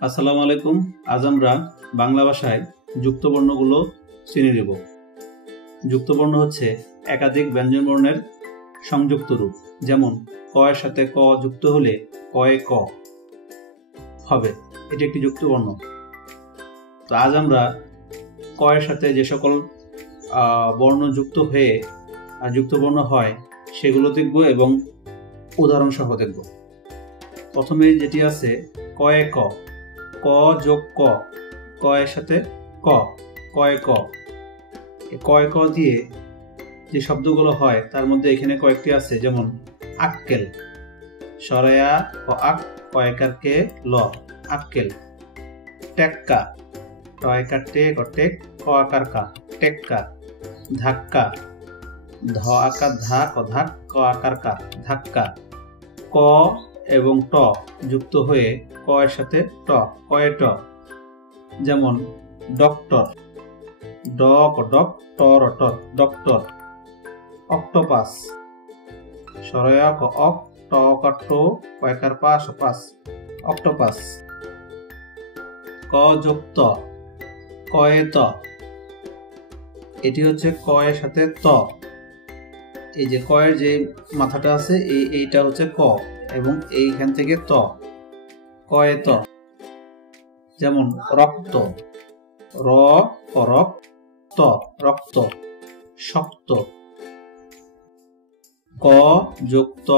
আসসালামু আলাইকুম। আজ আমরা বাংলা ভাষায় যুক্তবর্ণগুলো চিনে নেব। যুক্তবর্ণ হচ্ছে একাধিক ব্যঞ্জনবর্ণের সংযুক্ত রূপ। যেমন ক এর সাথে ক যুক্ত হলে কয়ে ক হবে, এটি একটি যুক্তবর্ণ। তো আজ আমরা ক এর সাথে যে সকল বর্ণ যুক্ত হয়ে যুক্তবর্ণ হয় সেগুলো দেখব এবং উদাহরণ সহ দেখব। প্রথমে যেটি আছে কয়ে ক, ক যোগ ক, ক এর সাথে ক, কয়ে ক। কয়ে ক দিয়ে যে শব্দগুলো হয় তার মধ্যে এখানে কয়েকটি আছে, যেমন আক্কেল, সরায়া ক আক, কয়েকার কে ল, আক্কেল। টেক্কা, টয়কার টে ক টেক, ক আকার কা, টেক্কা। ধাক্কা, ধ আকার ধা ক ধাক, ক আকার কা, ধাক্কা। ক এবং ট যুক্ত হয়ে ক এর সাথে ট, কয়ে ট। যেমন ডক্টর, ড ক ডক, টর টর, ডক্টর। অক্টোপাস, সরয়া ক অক, ট কার টো, কয়কার পাস, পাস, অক্টোপাস। ক যোগ ত, কয়ে ত, এটি হচ্ছে ক এর সাথে ত। এই যে ক এর যে মাথাটা আছে এইটা হচ্ছে ক এবং এইখান থেকে ত, কয়ে ত। যেমন রক্ত, র করক ত, রক্ত। শক্ত, ক যোগ ত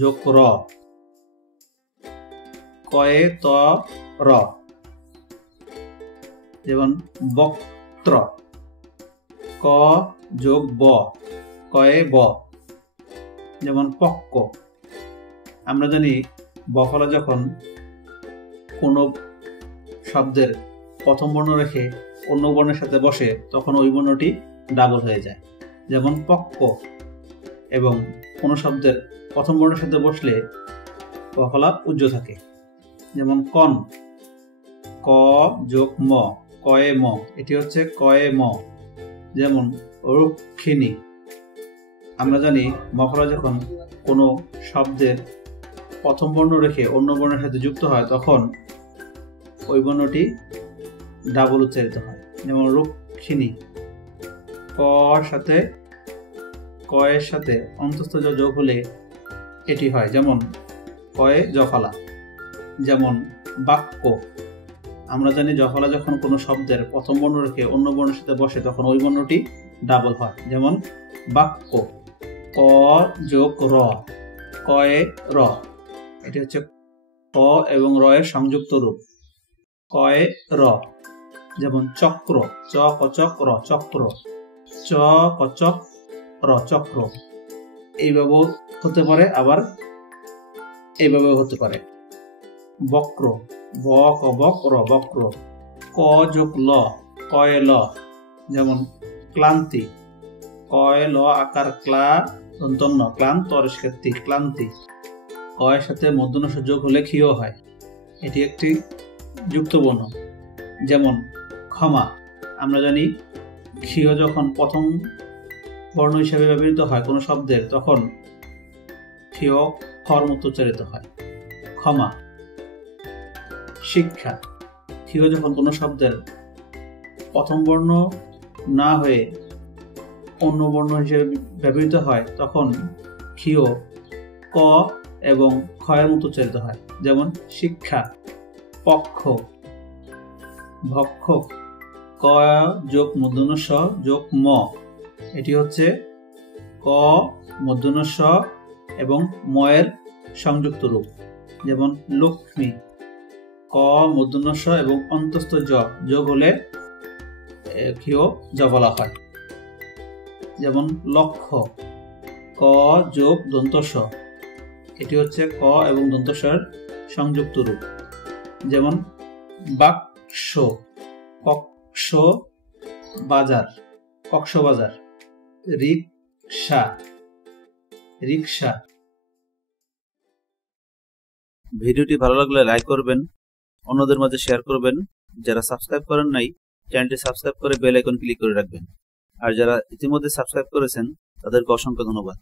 যোগ র, কয়ে ত র। যেমন বক্ত্র, ক যোগ ব, কয়ে ব। যেমন পক্ক। আমরা জানি বফলা যখন কোনো শব্দের প্রথম বর্ণ রেখে অন্য বর্ণের সাথে বসে তখন ওই বর্ণটি ডাবল হয়ে যায়। যেমন পক্ক। এবং কোনো শব্দের প্রথম বর্ণের সাথে বসলে বফলা উজ্জ্ব থাকে। যেমন কন, ক যোগ ম, কয়ে ম, এটি হচ্ছে কয়ে ম। যেমন রক্ষিণী। আমরা জানি মফলা যখন কোনো শব্দের প্রথম বর্ণ রেখে অন্য বর্ণের সাথে যুক্ত হয় তখন ওই বর্ণটি ডাবল উচ্চারিত হয়। যেমন রক্ষিণী। ক সাথে ক এর সাথে অন্তস্থ যোগ হলে এটি হয়, যেমন কয়ে জফলা। যেমন বাক্য। আমরা জানি জফলা যখন কোনো শব্দের প্রথম বর্ণ রেখে অন্য বর্ণের সাথে বসে তখন ওই বর্ণটি ডাবল হয়। যেমন বাক্য। ক যোগ র, কয়ে র, এটি হচ্ছে ক এবং র এর সংযুক্ত রূপ, কয়ে র। যেমন চক্র, চ কচক র, চক্র। চ কচক র, চক্র। এইভাবেও হতে পারে, আবার এইভাবেও হতে পারে। বক্র, ব ক বক র, বক্র। ক যোগ ল, কয়ে ল। যেমন ক্লান্তি, কয়ে ল আকার ক্লা দন্তন্য, ক্লান্ত অরিষ্কান্তি, ক্লান্তি। ক এর সাথে মূর্ধন্য ষ যোগ হলে ক্ষীয় হয়, এটি একটি যুক্তবর্ণ। যেমন ক্ষমা। আমরা জানি ক্ষীয় যখন প্রথম বর্ণ হিসেবে ব্যবহৃত হয় কোনো শব্দের তখন ক্ষীয় খর মতো উচ্চারিত হয়, ক্ষমা। শিক্ষা। ক্ষীয় যখন কোনো শব্দের প্রথম বর্ণ না হয়ে অন্য বর্ণ হিসেবে ব্যবহৃত হয় তখন ক্ষীয় ক এবং ক্ষয়ের মতো উচ্চারিত হয়। যেমন শিক্ষা। পক্ষ, ভক্ষক। ক যোগ মূর্ধন্য ষ যোগ ম, এটি হচ্ছে ক মূর্ধন্য ষ এবং ময়ের সংযুক্ত রূপ। যেমন লক্ষ্মী। ক মূর্ধন্য ষ এবং অন্তস্থ জ যোগ হলে ক্ষীয় জ বলা হয়। যেমন লক্ষ্য। ক যোগ দন্ত স, এটি হচ্ছে ক এবং দন্ত স সংযুক্ত রূপ। যেমন বাক্স, কক্ষ বাজার, কক্সবাজার। রিকশা, রিকশা। ভিডিওটি ভালো লাগলে লাইক করবেন, অন্যদের মাঝে শেয়ার করবেন। যারা সাবস্ক্রাইব করেন নাই চ্যানেলটি সাবস্ক্রাইব করে বেল আইকন ক্লিক করে রাখবেন। আর যারা ইতিমধ্যে সাবস্ক্রাইব করেছেন তাদেরকে অসংখ্য ধন্যবাদ।